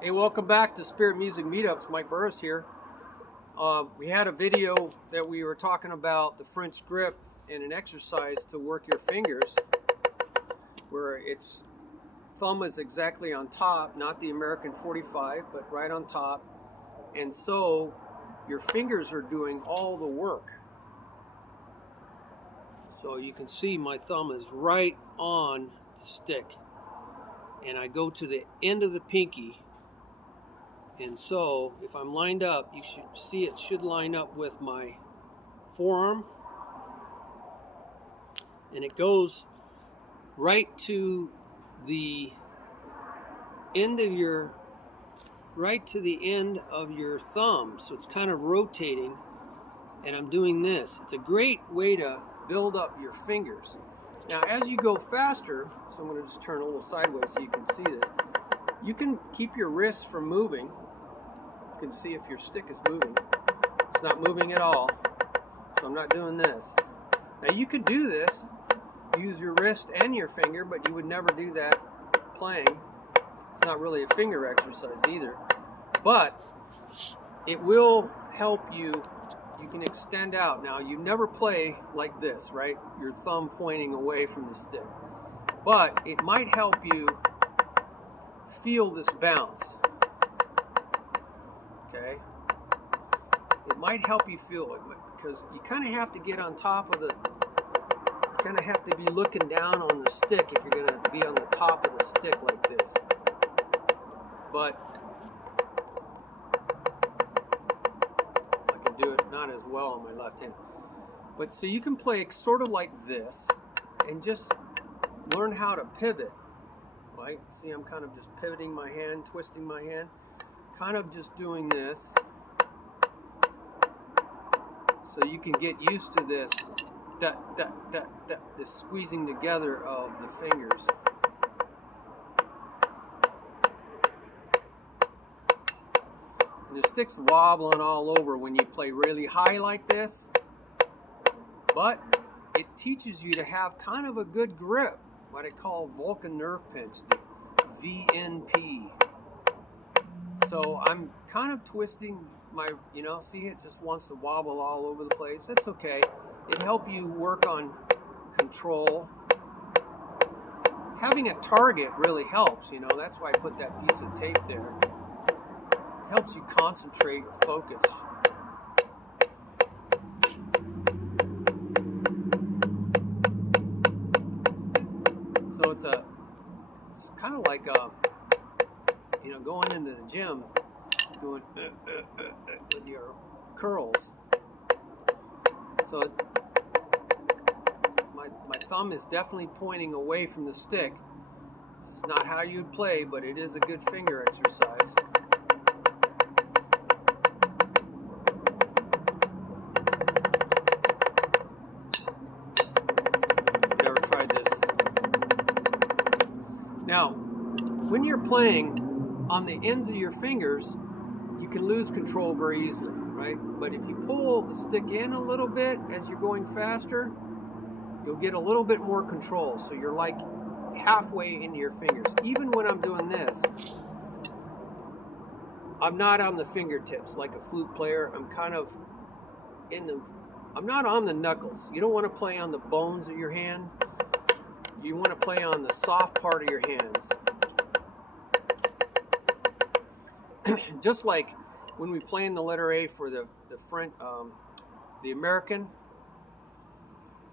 Hey, welcome back to Spirit Music Meetups. Mike Burris here. We had a video that we were talking about the French grip and an exercise to work your fingers where its thumb is exactly on top, not the American 45, but right on top. And so your fingers are doing all the work. So you can see my thumb is right on the stick. And I go to the end of the pinky. And so, if I'm lined up, you should see it should line up with my forearm. And it goes right to the end of your thumb. So it's kind of rotating, and I'm doing this. It's a great way to build up your fingers. Now, as you go faster, so I'm going to just turn a little sideways so you can see this. You can keep your wrists from moving. You can see if your stick is moving. It's not moving at all, so I'm not doing this. Now you could do this, use your wrist and your finger, but you would never do that playing. It's not really a finger exercise either, but it will help you. You can extend out. Now you never play like this, right? Your thumb pointing away from the stick, but it might help you feel this bounce. Okay, it might help you feel it because you kind of have to get on top of the. You kind of have to be looking down on the stick if you're going to be on the top of the stick like this. But I can do it not as well on my left hand. But so you can play sort of like this and just learn how to pivot. Right? See, I'm kind of just pivoting my hand, twisting my hand. Kind of just doing this, so you can get used to this, this squeezing together of the fingers. And the stick's wobbling all over when you play really high like this, but it teaches you to have kind of a good grip, what I call Vulcan Nerve Pinch, the VNP. So I'm kind of twisting my, see it just wants to wobble all over the place. That's okay. It helps you work on control. Having a target really helps, That's why I put that piece of tape there. It helps you concentrate and focus. So it's kind of like going into the gym, doing with your curls. So my thumb is definitely pointing away from the stick. This is not how you'd play, but it is a good finger exercise. Never tried this. Now, when you're playing on the ends of your fingers, you can lose control very easily, right? But if you pull the stick in a little bit as you're going faster, you'll get a little bit more control. So you're like halfway into your fingers. Even when I'm doing this, I'm not on the fingertips like a flute player. I'm kind of I'm not on the knuckles. You don't want to play on the bones of your hands. You want to play on the soft part of your hands. Just like when we play in the letter A for the French, the American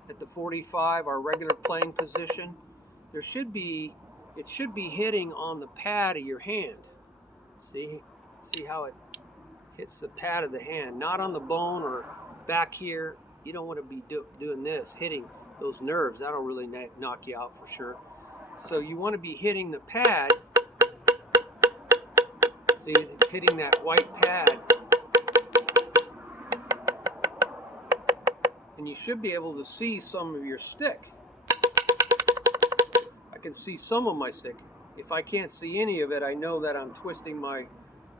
at the 45, our regular playing position, it should be hitting on the pad of your hand. See how it hits the pad of the hand, not on the bone or back here. You don't want to be doing this, hitting those nerves. That'll really knock you out for sure. So you want to be hitting the pad. See, it's hitting that white pad. And you should be able to see some of your stick. I can see some of my stick. If I can't see any of it, I know that I'm twisting my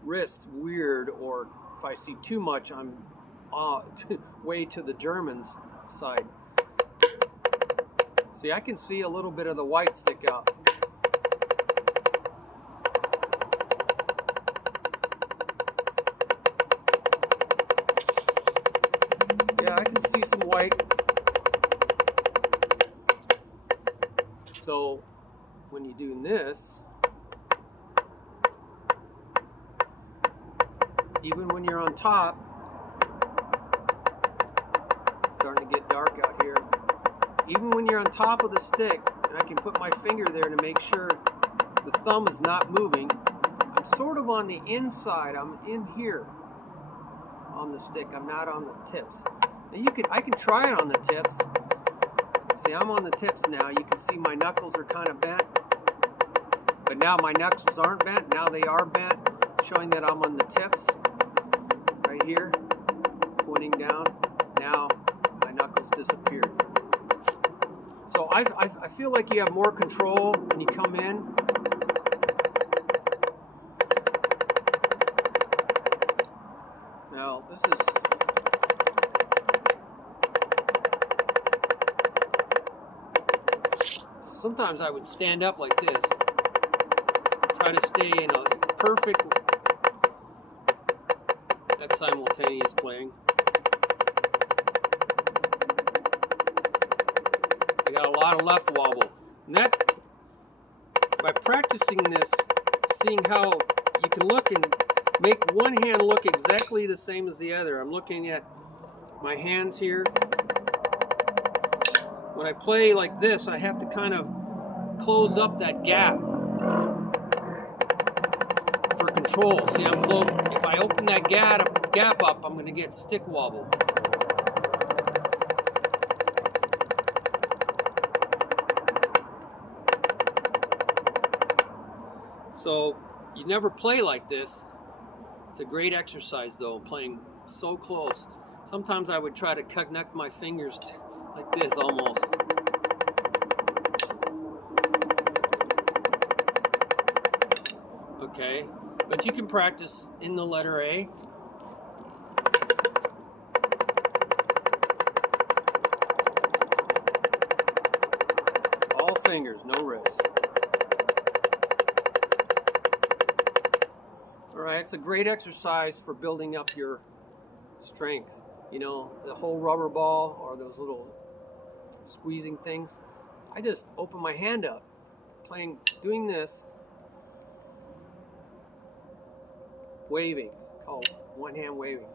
wrist weird, or if I see too much, I'm way to the German's side. See, I can see a little bit of the white stick out. can see some white. So when you're doing this, even when you're on top, it's starting to get dark out here. Even when you're on top of the stick, and I can put my finger there to make sure the thumb is not moving, I'm sort of on the inside. I'm in here on the stick. I'm not on the tips. Now I can try it on the tips. See, I'm on the tips now. You can see my knuckles are kind of bent. But now my knuckles aren't bent. Now they are bent, showing that I'm on the tips. Right here, pointing down. Now my knuckles disappeared. So I feel like you have more control when you come in. Now this is... Sometimes I would stand up like this, try to stay in a perfect... That's simultaneous playing. I got a lot of left wobble. And that, by practicing this, seeing how you can look and make one hand look exactly the same as the other. I'm looking at my hands here. When I play like this, I have to kind of close up that gap for control. See, I'm close. If I open that gap up, I'm going to get stick wobble. So you never play like this. It's a great exercise though, playing so close. Sometimes I would try to connect my fingers like this almost. Okay, but you can practice in the letter A. All fingers, no wrists. Alright, it's a great exercise for building up your strength. You know, the whole rubber ball or those little squeezing things. I just open my hand up, doing this, waving, called one hand waving.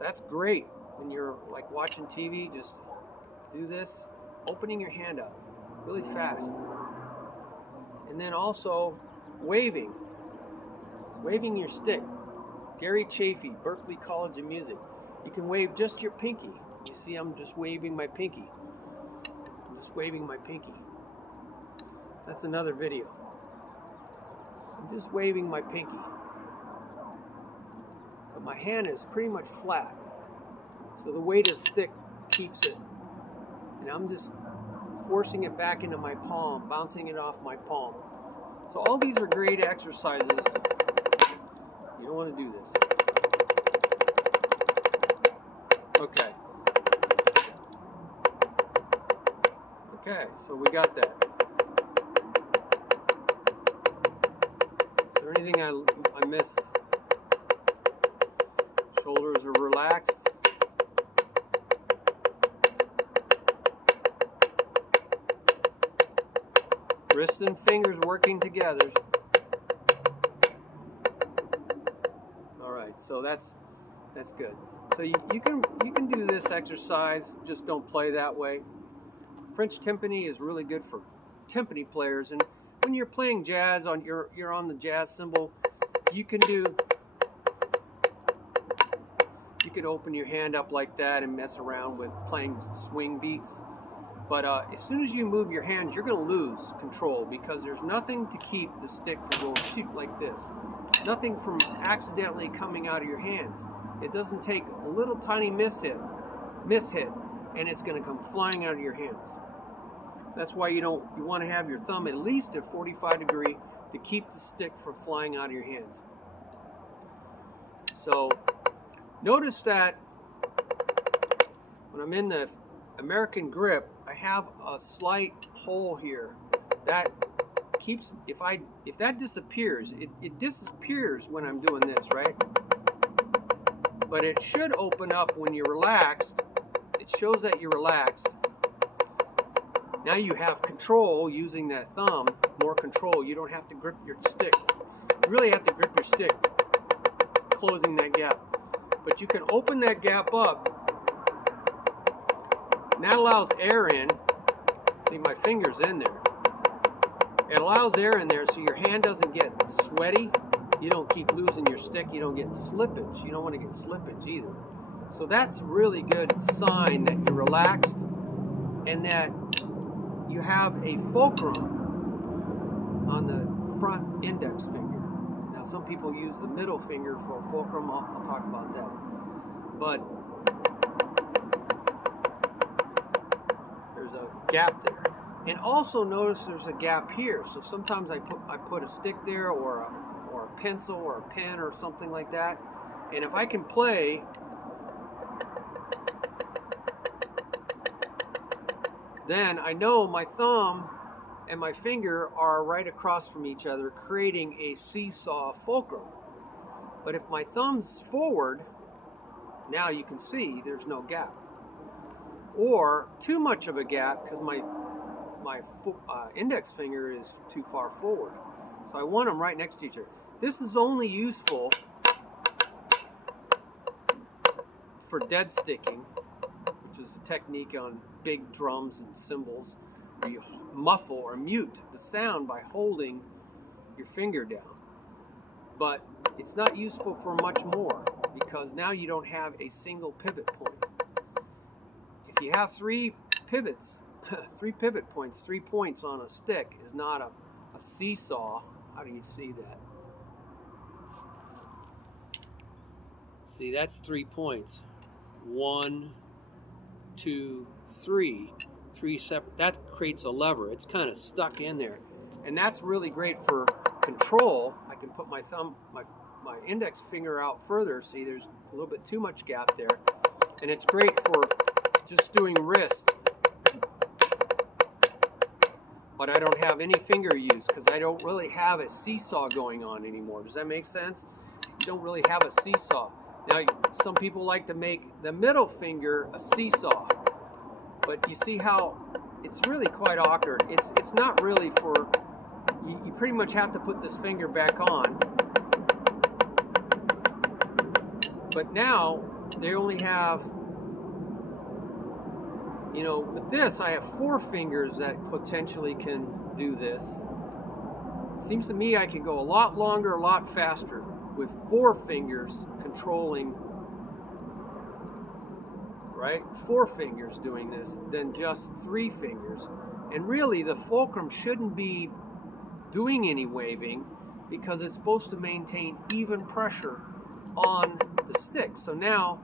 That's great when you're like watching TV. Just do this, opening your hand up really fast. And then also waving your stick. Gary Chafee, Berklee College of Music. You can wave just your pinky. You see, I'm just waving my pinky. I'm just waving my pinky. That's another video. I'm just waving my pinky. But my hand is pretty much flat. So the weight of the stick keeps it. And I'm just forcing it back into my palm, bouncing it off my palm. So all these are great exercises. You don't want to do this. Okay. Okay, so we got that. Is there anything I missed? Shoulders are relaxed. Wrists and fingers working together. All right, so that's good. So you can do this exercise, just don't play that way. French timpani is really good for timpani players, and when you're playing jazz you're on the jazz cymbal, you could open your hand up like that and mess around with playing swing beats. But as soon as you move your hands, you're going to lose control because there's nothing to keep the stick from going like this. Nothing from accidentally coming out of your hands. It doesn't take a little tiny mishit, and it's going to come flying out of your hands. That's why you want to have your thumb at least at 45 degrees to keep the stick from flying out of your hands. So notice that when I'm in the American grip, I have a slight hole here that keeps, if that disappears, it disappears when I'm doing this, right? but it should open up when you're relaxed. It shows that you're relaxed. Now you have control using that thumb, more control. You don't have to grip your stick. You really have to grip your stick, closing that gap. But you can open that gap up, and that allows air in. See, my finger's in there. It allows air in there so your hand doesn't get sweaty. You don't keep losing your stick. You don't get slippage. You don't want to get slippage either. So that's really good sign that you're relaxed and that you have a fulcrum on the front index finger. Now some people use the middle finger for a fulcrum. I'll talk about that. But there's a gap there. And also notice there's a gap here. So sometimes I put a stick there or a pencil or a pen or something like that. And if I can play, then I know my thumb and my finger are right across from each other, creating a seesaw fulcrum. But if my thumb's forward, now you can see there's no gap. Or too much of a gap because my index finger is too far forward. So I want them right next to each other. This is only useful for dead sticking, which is a technique on big drums and cymbals where you muffle or mute the sound by holding your finger down. But it's not useful for much more because now you don't have a single pivot point. If you have three pivots, 3 pivot points, 3 points on a stick is not a seesaw. How do you see that? See, that's 3 points. 1, 2, 3. 3 separate. That creates a lever. It's kind of stuck in there. And that's really great for control. I can put my thumb, my index finger out further. See, there's a little bit too much gap there. And it's great for just doing wrist. But I don't have any finger use because I don't really have a seesaw going on anymore. Does that make sense? You don't really have a seesaw. Now, some people like to make the middle finger a seesaw. But you see how it's really quite awkward. It's not really for, you pretty much have to put this finger back on. But now, they only have, you know, with this, I have 4 fingers that potentially can do this. It seems to me I can go a lot longer, a lot faster with 4 fingers controlling, right? 4 fingers doing this than just 3 fingers. And really, the fulcrum shouldn't be doing any waving because it's supposed to maintain even pressure on the stick. So now,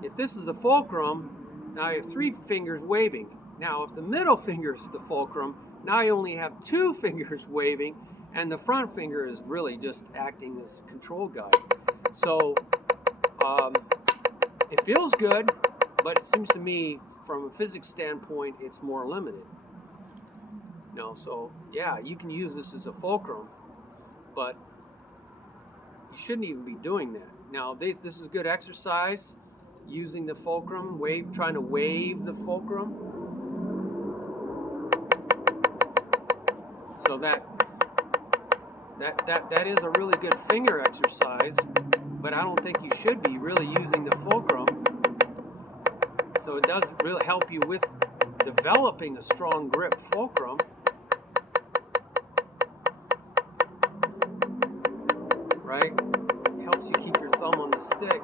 if this is the fulcrum, now I have 3 fingers waving. Now, if the middle finger is the fulcrum, now I only have 2 fingers waving, and the front finger is really just acting as control guide. So, it feels good, but it seems to me, from a physics standpoint, it's more limited. No, so yeah, you can use this as a fulcrum, but you shouldn't even be doing that. Now, this is good exercise. Using the fulcrum, trying to wave the fulcrum. So that is a really good finger exercise, but I don't think you should be really using the fulcrum. So it does really help you with developing a strong grip fulcrum. Right? Helps you keep your thumb on the stick.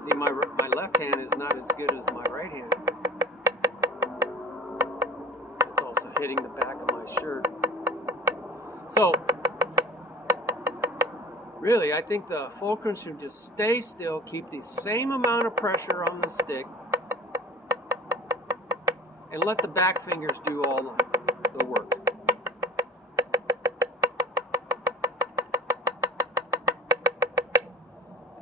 See, my left hand is not as good as my right hand. It's also hitting the back of my shirt. So, really, I think the fulcrum should just stay still, keep the same amount of pressure on the stick, and let the back fingers do all the work.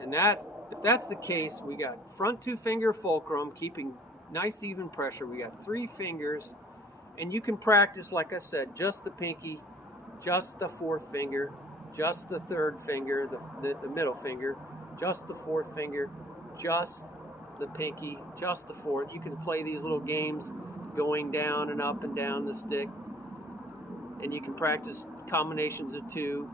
And if that's the case, we got front 2 finger fulcrum, keeping nice even pressure. We got 3 fingers, and you can practice, like I said, just the pinky, just the 4th finger, just the 3rd finger, the middle finger, just the fourth finger, just the pinky, just the fourth. You can play these little games going down and up and down the stick, and you can practice combinations of two.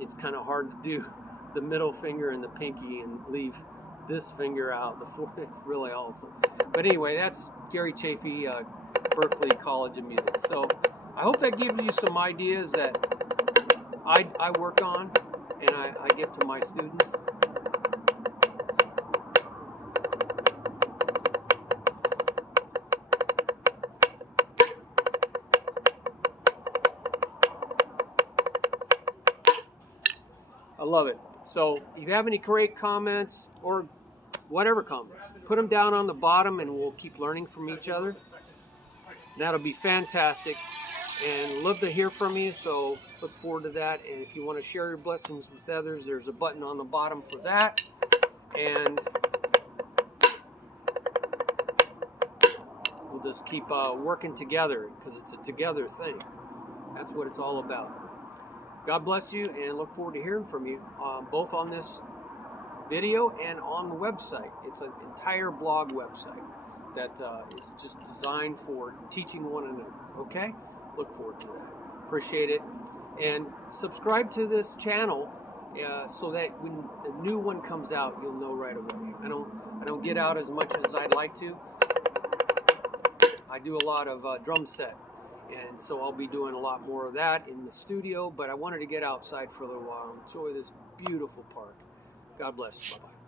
It's kind of hard to do the middle finger and the pinky and leave this finger out, the fourth. It's really awesome. But anyway, that's Gary Chafee, Berklee College of Music. So I hope that gives you some ideas that I work on and I give to my students. I love it. So if you have any great comments or whatever comments, put them down on the bottom and we'll keep learning from each other. That'll be fantastic. And love to hear from you, so look forward to that. And if you want to share your blessings with others, there's a button on the bottom for that. And we'll just keep working together, because it's a together thing. That's what it's all about. God bless you, and look forward to hearing from you, both on this video and on the website. It's an entire blog website that is just designed for teaching one another, okay? Look forward to that. Appreciate it. And subscribe to this channel so that when a new one comes out, you'll know right away. I don't get out as much as I'd like to. I do a lot of drum set, and so I'll be doing a lot more of that in the studio, but I wanted to get outside for a little while and enjoy this beautiful park. God bless. Bye-bye.